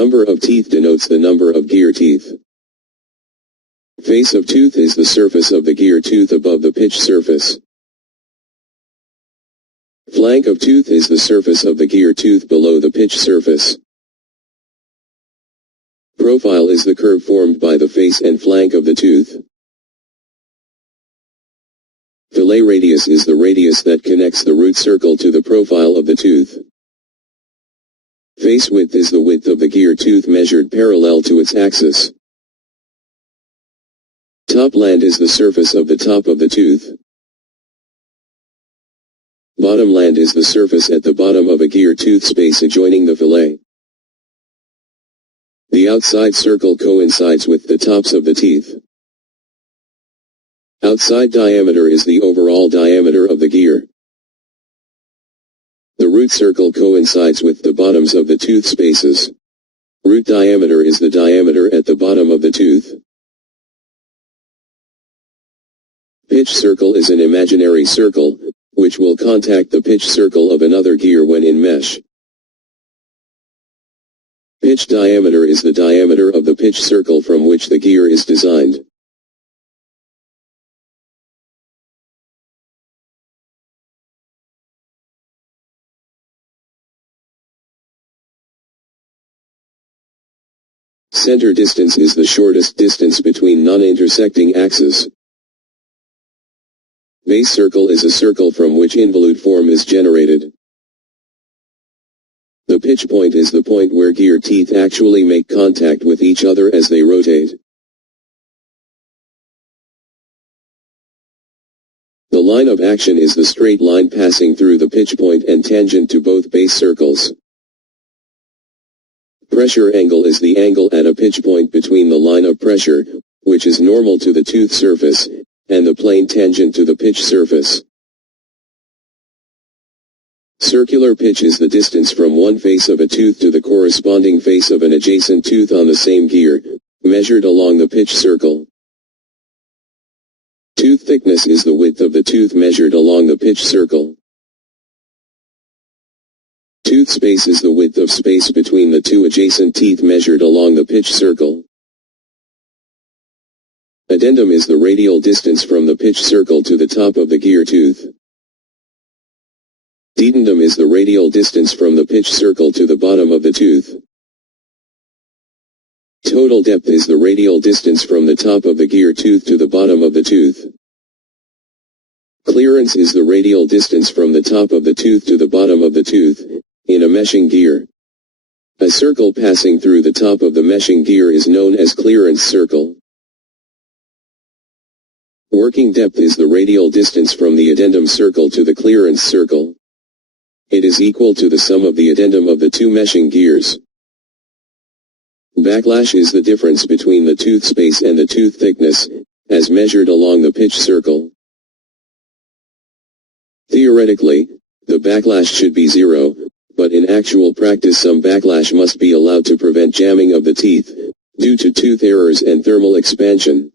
number of teeth denotes the number of gear teeth. Face of tooth is the surface of the gear tooth above the pitch surface. Flank of tooth is the surface of the gear tooth below the pitch surface. Profile is the curve formed by the face and flank of the tooth. Fillet radius is the radius that connects the root circle to the profile of the tooth. Face width is the width of the gear tooth measured parallel to its axis. Topland is the surface of the top of the tooth. Bottomland is the surface at the bottom of a gear tooth space adjoining the fillet. The outside circle coincides with the tops of the teeth. Outside diameter is the overall diameter of the gear. The root circle coincides with the bottoms of the tooth spaces. Root diameter is the diameter at the bottom of the tooth. Pitch circle is an imaginary circle, which will contact the pitch circle of another gear when in mesh. Pitch diameter is the diameter of the pitch circle from which the gear is designed. Center distance is the shortest distance between non-intersecting axes. Base circle is a circle from which involute form is generated. The pitch point is the point where gear teeth actually make contact with each other as they rotate. The line of action is the straight line passing through the pitch point and tangent to both base circles. Pressure angle is the angle at a pitch point between the line of pressure, which is normal to the tooth surface, and the plane tangent to the pitch surface. Circular pitch is the distance from one face of a tooth to the corresponding face of an adjacent tooth on the same gear, measured along the pitch circle. Tooth thickness is the width of the tooth measured along the pitch circle. Tooth space is the width of space between the two adjacent teeth measured along the pitch circle. Addendum is the radial distance from the pitch circle to the top of the gear tooth. Dedendum is the radial distance from the pitch circle to the bottom of the tooth. Total depth is the radial distance from the top of the gear tooth to the bottom of the tooth. Clearance is the radial distance from the top of the tooth to the bottom of the tooth, in a meshing gear. A circle passing through the top of the meshing gear is known as clearance circle. Working depth is the radial distance from the addendum circle to the clearance circle. It is equal to the sum of the addendum of the two meshing gears. Backlash is the difference between the tooth space and the tooth thickness, as measured along the pitch circle. Theoretically, the backlash should be zero, but in actual practice some backlash must be allowed to prevent jamming of the teeth, due to tooth errors and thermal expansion.